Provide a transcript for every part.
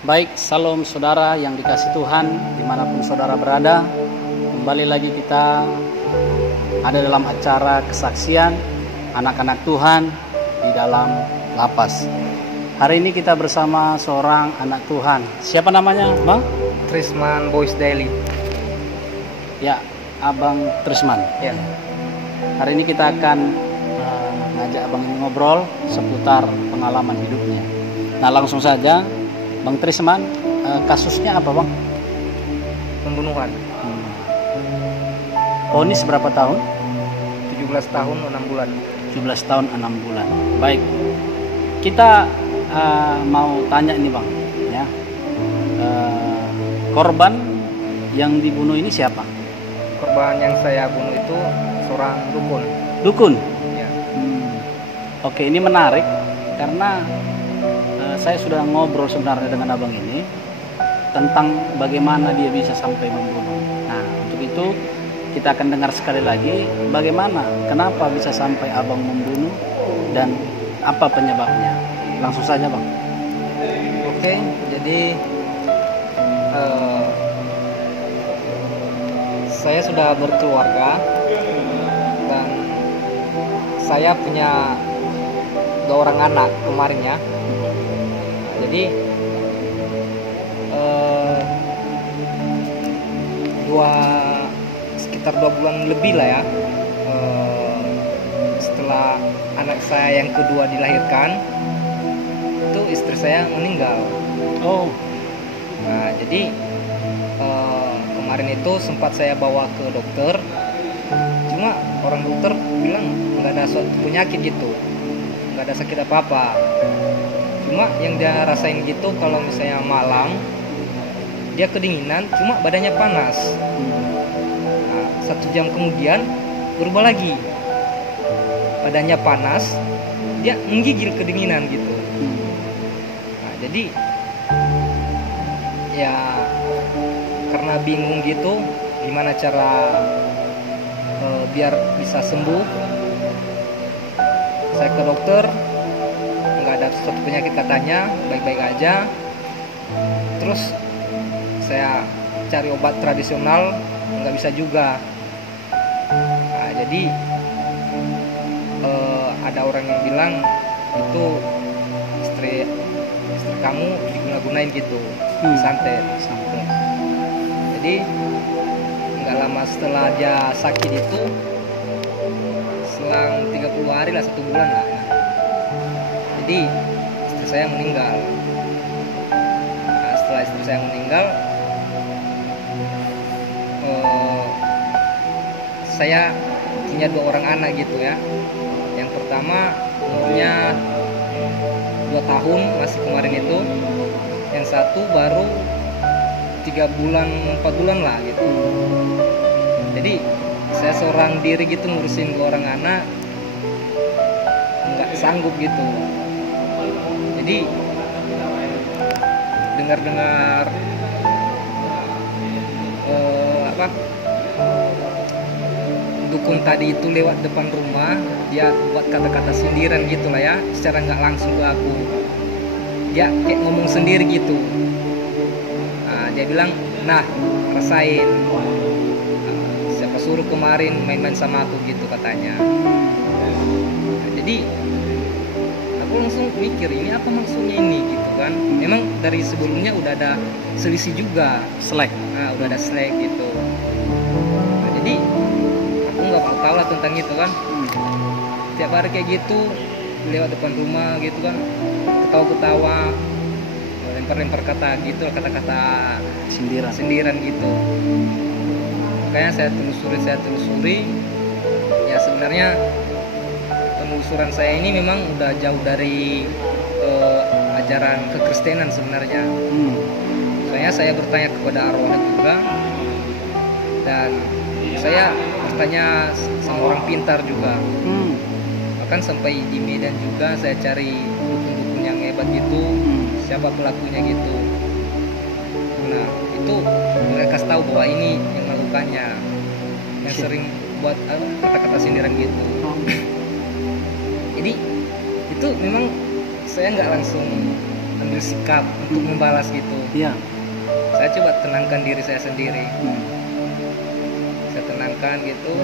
Baik, salam saudara yang dikasih Tuhan dimanapun saudara berada. Kembali lagi kita ada dalam acara kesaksian anak-anak Tuhan di dalam lapas. Hari ini kita bersama seorang anak Tuhan. Siapa namanya, Bang? Trisman Boys Daily. Ya, Abang Trisman. Ya. Hari ini kita akan ngajak Abang ini ngobrol seputar pengalaman hidupnya. Nah, langsung saja, Bang Trisman, kasusnya apa, Bang? Pembunuhan. Vonis berapa tahun? 17 tahun 6 bulan. 17 tahun 6 bulan. Baik, kita mau tanya ini, Bang, ya. Korban yang dibunuh ini siapa? Korban yang saya bunuh itu seorang dukun. Dukun? Ya. Oke, ini menarik karena saya sudah ngobrol sebenarnya dengan abang ini tentang bagaimana dia bisa sampai membunuh. Nah, untuk itu kita akan dengar sekali lagi bagaimana, kenapa bisa sampai abang membunuh dan apa penyebabnya. Langsung saja, Bang. Oke, jadi saya sudah berkeluarga dan saya punya 2 orang anak kemarin ya. Jadi sekitar 2 bulan lebih lah ya, setelah anak saya yang kedua dilahirkan, itu istri saya meninggal. Oh, Nah, jadi kemarin itu sempat saya bawa ke dokter, cuma orang dokter bilang nggak ada suatu penyakit gitu, nggak ada sakit apa-apa. Cuma yang dia rasain gitu kalau misalnya malam dia kedinginan, cuma badannya panas. Nah, 1 jam kemudian berubah lagi, badannya panas, dia menggigil kedinginan gitu. Nah, jadi ya karena bingung gitu gimana cara biar bisa sembuh, saya ke dokter, nggak ada suatu penyakit katanya, baik-baik aja. Terus saya cari obat tradisional, nggak bisa juga. Nah, jadi ada orang yang bilang itu istri kamu diguna-gunain gitu, santet. Jadi nggak lama setelah dia sakit itu, selang 30 hari lah, 1 bulan lah ya. Jadi istri saya meninggal. Nah, setelah istri saya meninggal, saya punya 2 orang anak gitu ya. Yang pertama umurnya 2 tahun, masih kemarin itu. Yang satu baru 3 bulan 4 bulan lah gitu. Jadi saya seorang diri gitu ngurusin 2 orang anak, nggak sanggup gitu. Jadi dengar dukun tadi itu lewat depan rumah, dia buat kata-kata sindiran gitu lah ya, secara nggak langsung ke aku. Dia kayak ngomong sendiri gitu. Nah, dia bilang, nah rasain, siapa suruh kemarin main-main sama aku gitu katanya. Nah, jadi aku langsung mikir, ini apa maksudnya ini gitu kan. Memang dari sebelumnya udah ada selisih juga, selek. nah udah ada selek gitu. Nah, jadi aku nggak mau tahu lah tentang itu kan. Tiap hari kayak gitu lewat depan rumah gitu kan, ketawa-ketawa, lempar-lempar kata gitu, kata-kata sindiran gitu. Makanya saya telusuri. Ya sebenarnya penelusuran saya ini memang udah jauh dari ajaran kekristenan sebenarnya. Soalnya saya bertanya kepada arwah juga, dan saya bertanya sama orang pintar juga. Bahkan sampai di Medan juga saya cari dukun-dukun yang hebat gitu, siapa pelakunya gitu. Nah, itu mereka kasih tahu bahwa ini yang melakukannya, yang sering buat kata-kata sindiran gitu. Jadi itu memang saya nggak langsung mengambil sikap untuk membalas gitu. Iya. Saya coba tenangkan diri saya sendiri. Saya tenangkan gitu.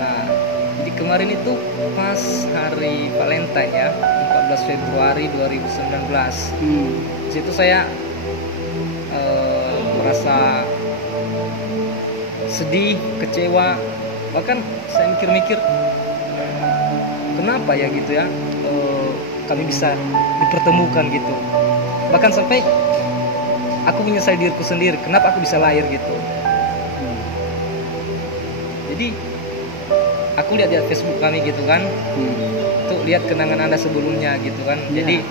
Nah, jadi kemarin itu pas hari Valentine ya, 14 Februari 2019. Di situ saya merasa sedih, kecewa, bahkan saya mikir-mikir kenapa ya gitu ya kami bisa dipertemukan gitu, bahkan sampai aku menyesali diriku sendiri kenapa aku bisa lahir gitu. Jadi aku lihat di Facebook kami gitu kan, tuh lihat kenangan Anda sebelumnya gitu kan. Jadi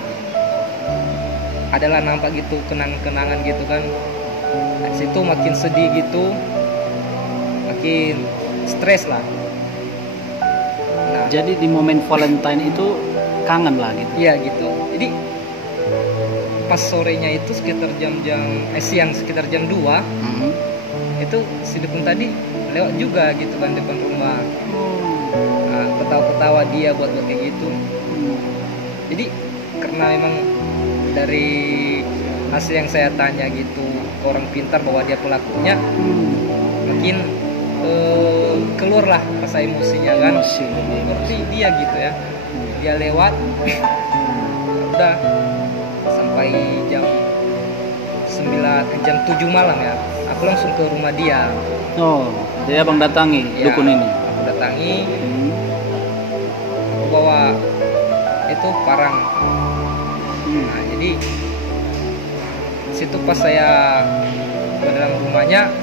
adalah nampak gitu kenangan-kenangan gitu kan. Nah, situ makin sedih gitu, makin stres lah. Nah, jadi di momen Valentine itu kangen lah gitu. Iya gitu. Jadi pas sorenya itu sekitar siang sekitar jam 2 itu si dukun tadi lewat juga gitu kan depan rumah. Nah, ketawa-ketawa dia buat kayak gitu. Jadi karena memang dari hasil yang saya tanya gitu ke orang pintar bahwa dia pelakunya, makin keluarlah rasa emosinya kan. Seperti dia gitu ya. Dia lewat udah sampai jam 7 malam ya. Aku langsung ke rumah dia. Oh, jadi abang datangi Ya, dukun ini. aku datangi. Aku bawa itu parang. Nah, jadi situ pas saya ke dalam rumahnya,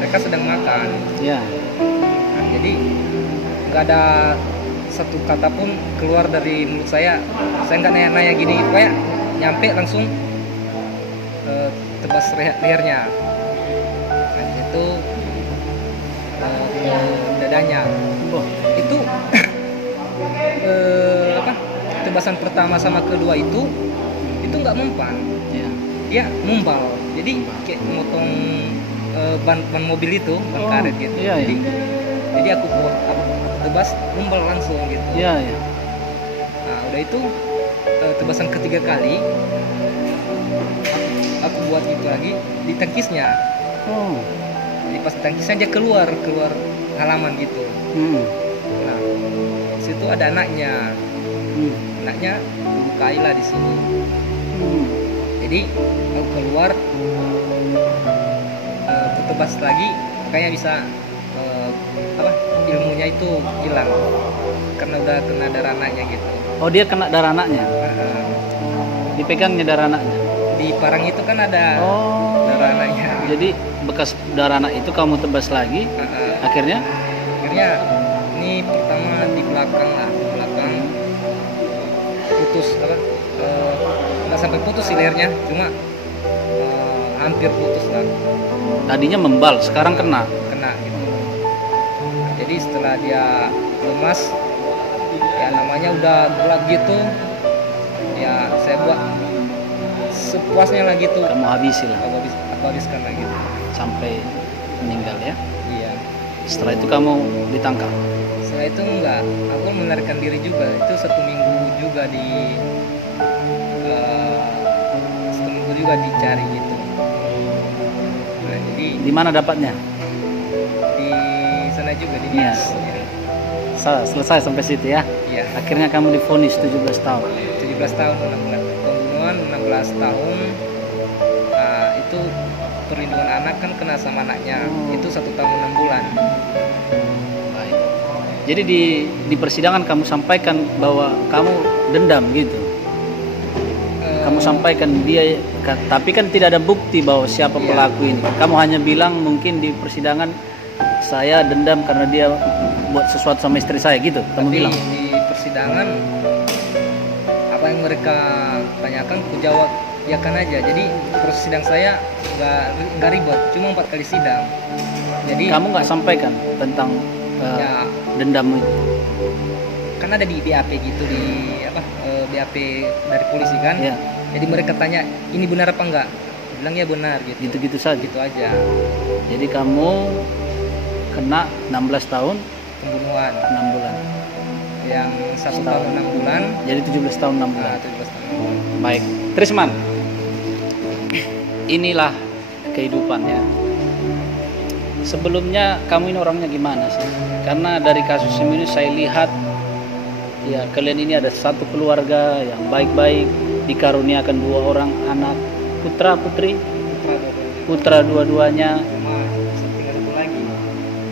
mereka sedang makan. Ya. Nah, jadi nggak ada satu kata pun keluar dari mulut saya. Saya nggak nanya-nanya gini, kayak nyampe langsung tebas lehernya. Nah, itu dadanya. Oh, Itu tebasan pertama sama kedua itu nggak mempan. ya. Dia mumbal, jadi kayak motong ban mobil itu, ban karet gitu. Iya, Jadi aku tebas mumbal langsung gitu. Iya, ya. Nah udah itu tebasan ketiga kali aku buat gitu lagi di tangkisnya. Oh. Jadi pas tangkisnya dia keluar halaman gitu. Nah situ ada anaknya. Anaknya lukai lah di sini. Jadi aku keluar, aku tebas lagi, makanya bisa ilmunya itu hilang karena udah kena darah anaknya gitu. Oh, dia kena darah anaknya. Dipegangnya darah anaknya. Di parang itu kan ada darah anaknya. Jadi bekas darah anak itu kamu tebas lagi. Akhirnya ini pertama di belakang putus nggak sampai putus sih lehernya, cuma hampir putus lah. tadinya membal, sekarang kena. Gitu. Nah, jadi setelah dia lemas, ya namanya udah gelap gitu, ya saya buat sepuasnya lah gitu. Kamu habisi lah. Aku habiskan lagi gitu. Sampai meninggal ya. Iya. Setelah itu kamu ditangkap. Setelah itu enggak, aku melarikan diri juga. Itu 1 minggu juga dicari gitu. Nah, jadi Di mana dapatnya? di sana juga di Nias. Nias. Selesai sampai situ ya. Iya. Akhirnya kamu divonis 17 tahun. 17 tahun 6 bulan. Pembunuhan 16 tahun. Nah, itu perlindungan anak kan kena sama anaknya. Itu 1 tahun 6 bulan. Baik. Jadi di persidangan kamu sampaikan bahwa kamu dendam gitu. Kamu sampaikan dia, tapi kan tidak ada bukti bahwa siapa pelaku ini. Kamu hanya bilang mungkin di persidangan saya dendam karena dia buat sesuatu sama istri saya gitu. Kamu Tapi bilang. di persidangan apa yang mereka tanyakan aku jawab ya kan aja. Jadi proses sidang saya nggak ribet, cuma 4 kali sidang. Jadi Kamu nggak sampaikan tentang ya, dendam itu. kan ada di BAP gitu, di BAP dari polisi kan. Ya. Jadi mereka tanya ini benar apa enggak, bilang ya benar gitu. Gitu-gitu saja. Gitu aja. Jadi kamu kena 16 tahun Pembunuhan. 6 bulan. yang 1 Setahun. tahun 6 bulan. Jadi 17 tahun 6 Nah, bulan. 17 tahun 6 bulan. Baik, Trisman. Inilah kehidupannya. Sebelumnya kamu ini orangnya gimana sih? Karena dari kasus ini saya lihat ya kalian ini ada satu keluarga yang baik-baik, dikaruniakan 2 orang anak, putra putri, putra dua-duanya. Cuma tinggal satu lagi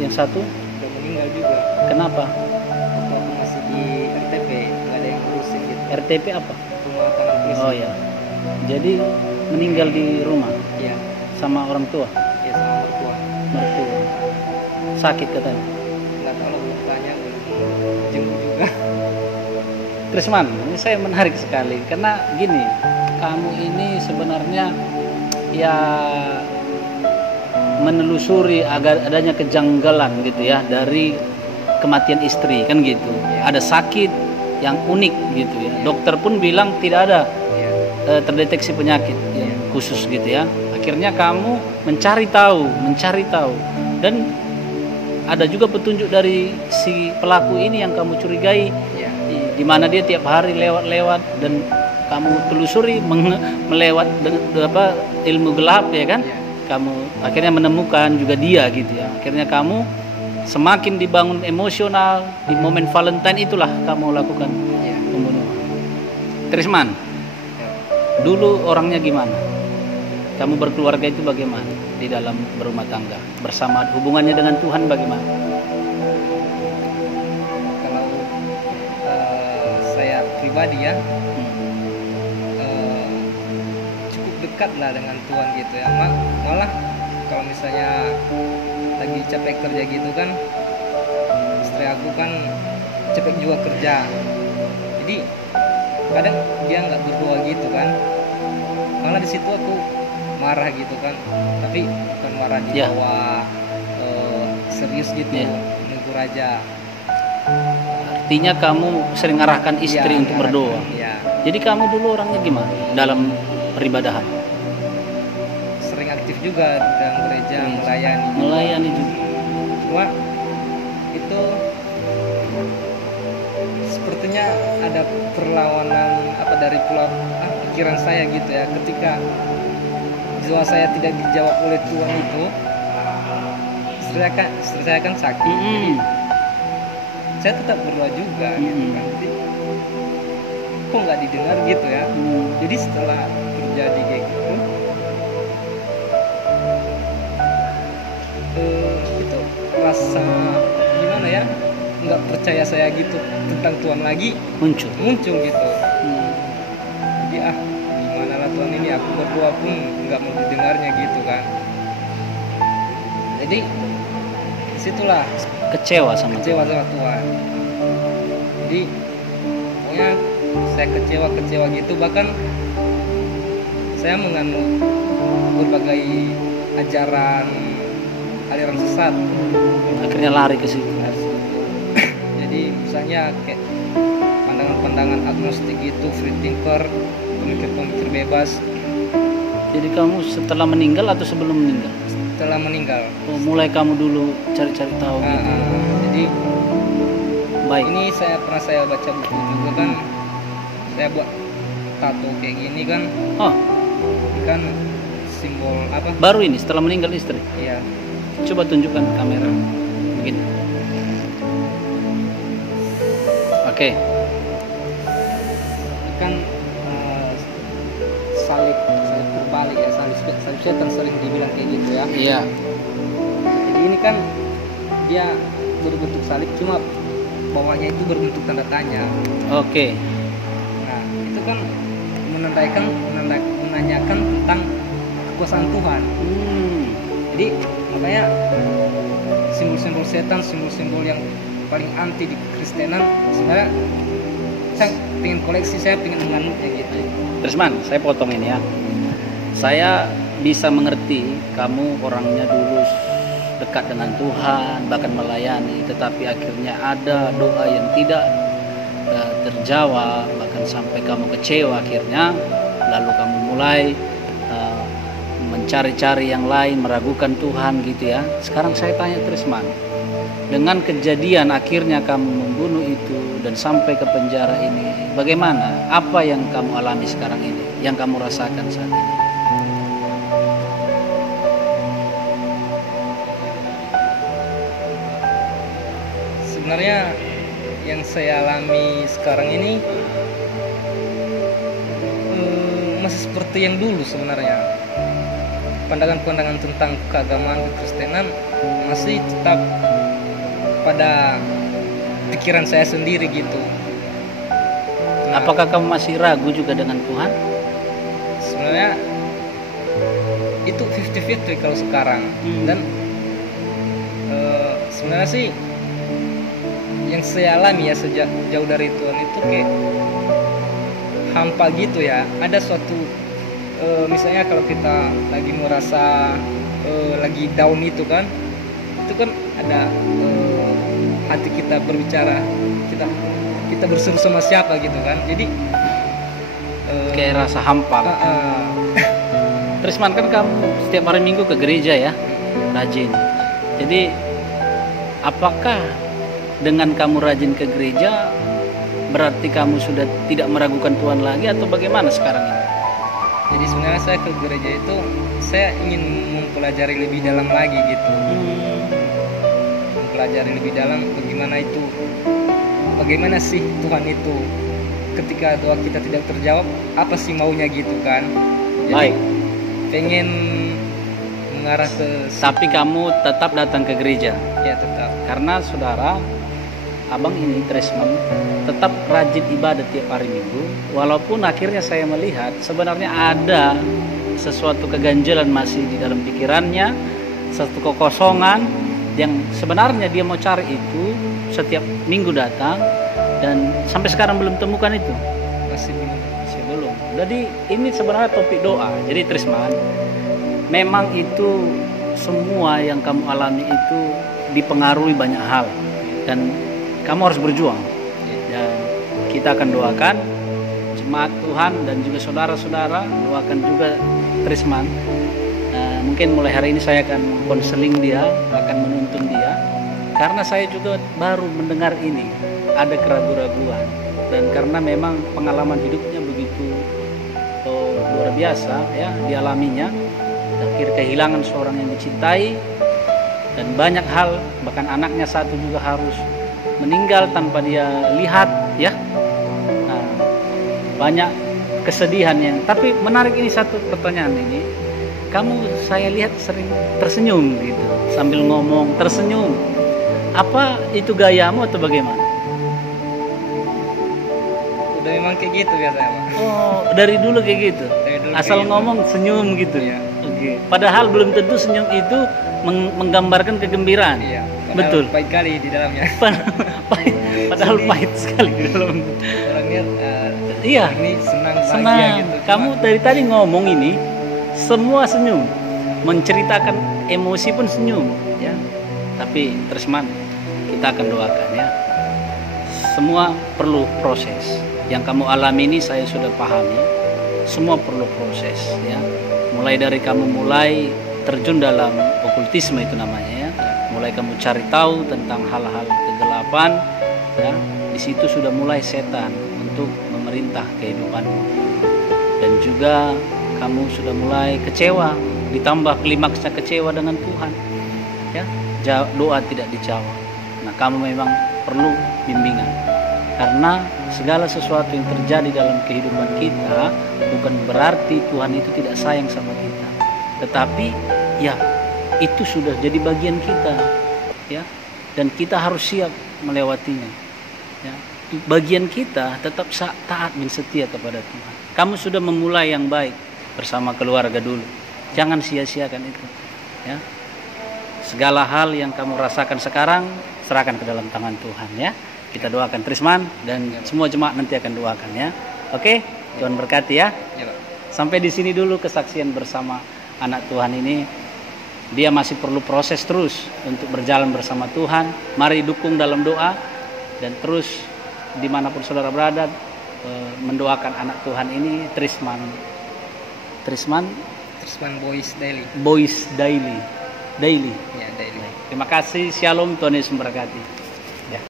Yang satu udah meninggal juga. kenapa? Waktu aku masih di RTP nggak ada yang ngurusin gitu. RTP apa? Rumah taman tulis. Oh ya. Jadi meninggal di rumah Iya, sama orang tua, ya sama mertua. mertua. Sakit katanya. Nggak tahu belum tanya, belum jenguk juga. Trisman, ini saya menarik sekali karena gini, kamu ini sebenarnya ya menelusuri agar adanya kejanggalan gitu ya dari kematian istri kan gitu. Ada sakit yang unik gitu ya. Dokter pun bilang tidak ada Iya, terdeteksi penyakit yang khusus gitu ya. Akhirnya kamu mencari tahu dan ada juga petunjuk dari si pelaku ini yang kamu curigai, iya, di mana dia tiap hari lewat-lewat dan kamu telusuri melewat ilmu gelap ya kan. iya. Kamu akhirnya menemukan juga dia gitu ya. Akhirnya kamu semakin dibangun emosional di momen Valentine, itulah kamu lakukan Iya. pembunuhan. Trisman, Ya. dulu orangnya gimana? Kamu berkeluarga itu bagaimana di dalam berumah tangga? Bersama hubungannya dengan Tuhan bagaimana? Kalau saya pribadi ya cukup dekat lah dengan Tuhan gitu ya. Malah kalau misalnya lagi capek kerja gitu kan, istri aku kan capek juga kerja, jadi kadang dia nggak berdoa gitu kan, malah di situ aku marah gitu kan, tapi bukan marah di Ya. bawah serius gitu, Ya. negur aja. Artinya kamu sering arahkan istri Iya, untuk berdoa. Iya, Jadi kamu dulu orangnya gimana dalam peribadahan? sering aktif juga dalam gereja, melayani. Melayani juga. Cuma itu sepertinya ada perlawanan apa dari pikiran saya gitu ya, ketika doa saya tidak dijawab oleh Tuhan itu, istri saya kan sakit, jadi saya tetap berdoa juga gitu kan. Jadi kok nggak didengar gitu ya. Jadi setelah terjadi kayak gitu, itu rasa gimana ya, nggak percaya saya gitu tentang Tuhan lagi muncul gitu. Jadi gimana lah Tuhan ini, aku berdoa pun nggak mau didengarnya gitu kan. Jadi disitulah Kecewa sama kecewa sama Tuhan. Jadi pokoknya saya kecewa gitu, bahkan saya menganut berbagai ajaran aliran sesat. Akhirnya lari ke situ. Jadi misalnya kayak pandangan-pandangan agnostik gitu, free thinker, pemikir-pemikir bebas. Jadi kamu setelah meninggal atau sebelum meninggal? Setelah meninggal. Oh, mulai kamu dulu cari-cari tahu gitu. Jadi Baik. ini saya baca buku juga kan, saya buat tato kayak gini kan, Oh, ini kan simbol apa? baru ini setelah meninggal istri. Iya. Coba tunjukkan kamera. Begini. Oke. Ini kan salib berbalik ya, salib setan sering dibilang kayak gitu ya. Iya. Jadi ini kan dia berbentuk salib, cuma bawahnya itu berbentuk tanda tanya. Oke. Nah itu kan menanyakan tentang kekuasaan Tuhan. Jadi makanya simbol-simbol setan, simbol-simbol yang paling anti di Kristenan, sebenarnya saya pengen koleksi, saya pengen menganutnya gitu. Trisman, saya potong ini ya. Saya bisa mengerti kamu orangnya dulu dekat dengan Tuhan, bahkan melayani, tetapi akhirnya ada doa yang tidak terjawab, bahkan sampai kamu kecewa akhirnya, lalu kamu mulai mencari-cari yang lain, meragukan Tuhan gitu ya. Sekarang saya tanya Trisman, dengan kejadian akhirnya kamu membunuh itu dan sampai ke penjara ini, bagaimana? Apa yang kamu alami sekarang ini, yang kamu rasakan saat ini? Sebenarnya yang saya alami sekarang ini masih seperti yang dulu sebenarnya. Pandangan-pandangan tentang keagamaan kekristenan masih tetap pada pikiran saya sendiri gitu. Nah, Apakah kamu masih ragu juga dengan Tuhan? sebenarnya itu 50-50 kalau sekarang. Dan sebenarnya sih yang saya alami ya sejak jauh dari Tuhan itu kayak hampa gitu ya. Ada suatu misalnya kalau kita lagi merasa lagi down itu kan ada hati kita berbicara, kita berseru sama siapa gitu kan. Jadi Kayak rasa hampa. Trisman, kan kamu setiap hari Minggu ke gereja ya, rajin. Jadi apakah dengan kamu rajin ke gereja berarti kamu sudah tidak meragukan Tuhan lagi atau bagaimana sekarang ini? jadi sebenarnya saya ke gereja itu saya ingin mempelajari lebih dalam lagi gitu. Mempelajari lebih dalam bagaimana sih Tuhan itu ketika doa kita tidak terjawab, apa sih maunya gitu kan. Jadi Baik. pengen mengarah ke Tapi kamu tetap datang ke gereja. ya tetap. Karena saudara, abang ini Trisman tetap rajin ibadah tiap hari Minggu, walaupun akhirnya saya melihat sebenarnya ada sesuatu keganjilan masih di dalam pikirannya, satu kekosongan yang sebenarnya dia mau cari itu setiap minggu datang, dan sampai sekarang belum temukan itu. Masih Belum. Jadi ini sebenarnya topik doa. Jadi Trisman, memang itu semua yang kamu alami itu dipengaruhi banyak hal dan kamu harus berjuang. Dan kita akan doakan jemaat Tuhan dan juga saudara-saudara, doakan juga Trisman. Mungkin mulai hari ini saya akan konseling dia, akan menuntun dia, karena saya juga baru mendengar ini ada keraguan-raguan, dan karena memang pengalaman hidupnya begitu luar biasa ya dialaminya, akhir kehilangan seorang yang dicintai dan banyak hal, bahkan anaknya satu juga harus meninggal tanpa dia lihat ya. Nah, banyak kesedihan yang, tapi menarik ini satu pertanyaan ini, kamu saya lihat sering tersenyum gitu sambil ngomong, tersenyum. Apa itu gayamu atau bagaimana? udah memang kayak gitu biasanya Pak. Oh, dari dulu kayak gitu. Dari dulu Asal kayak gitu. ngomong senyum gitu. Iya. Oke. Padahal belum tentu senyum itu menggambarkan kegembiraan. Iya, padahal Betul. baik kali di dalamnya. Padahal pahit sekali di dalam. Orangnya Iya. ini senang bahagia Senang. gitu. Kamu dari tadi ngomong ini semua senyum, menceritakan emosi pun senyum, ya. Tapi Trisman, kita akan doakan ya. Semua perlu proses. Yang kamu alami ini saya sudah pahami. Semua perlu proses, ya. Mulai dari kamu mulai terjun dalam okultisme itu namanya ya. Mulai kamu cari tahu tentang hal-hal kegelapan, ya. Di situ sudah mulai setan untuk memerintah kehidupanmu. Dan juga kamu sudah mulai kecewa, ditambah klimaksnya kecewa dengan Tuhan, ya, doa tidak dijawab. Nah, kamu memang perlu bimbingan, karena segala sesuatu yang terjadi dalam kehidupan kita bukan berarti Tuhan itu tidak sayang sama kita, tetapi ya itu sudah jadi bagian kita, ya, dan kita harus siap melewatinya, ya. Bagian kita tetap taat dan setia kepada Tuhan. Kamu sudah memulai yang baik bersama keluarga dulu, jangan sia-siakan itu, ya. Segala hal yang kamu rasakan sekarang serahkan ke dalam tangan Tuhan, ya. Kita doakan Trisman dan semua jemaat nanti akan doakan, ya. Oke, Tuhan berkati ya. Ya, Pak. Sampai di sini dulu kesaksian bersama anak Tuhan ini. Dia masih perlu proses terus untuk berjalan bersama Tuhan. Mari dukung dalam doa dan terus dimanapun saudara berada mendoakan anak Tuhan ini, Trisman Boys Daily. Boys Daily. daily. Ya daily. Terima kasih, shalom, Tuhan Yesus memberkati.